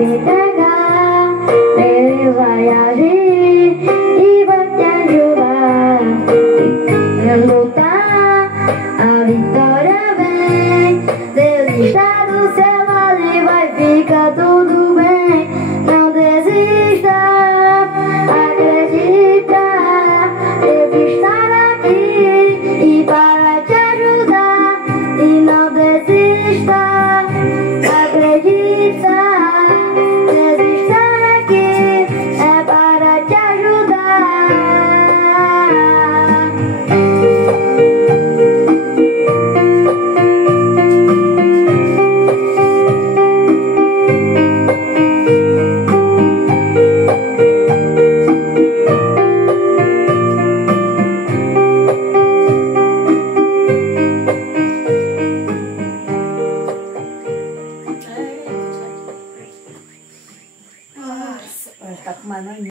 se entregar, Ele vai agir e vai te ajudar. E lutar, a vitória vem. Deus está do seu lado e vai ficar tudo bem. Não desista, acredita, Deus está aqui e para te ajudar. E não desista, acredita, Deus está aqui, é para te ajudar. Nossa, tá com uma